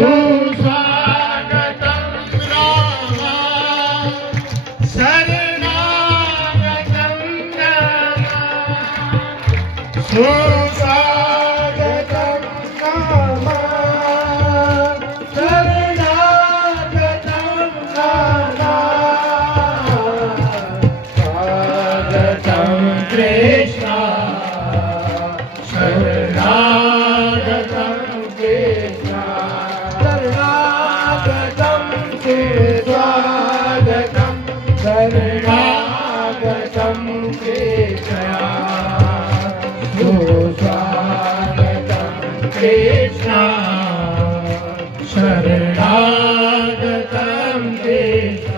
सुस्वागतं राम शरणागतं राम सुस्वागतं राम शरणागतं राम स्वागतं कृष्ण शरणागतं कृष्ण शरणागतं स्वागतं शरणागतं कृष्ण सुस्वागतं कृष्ण शरणागतं कृष्ण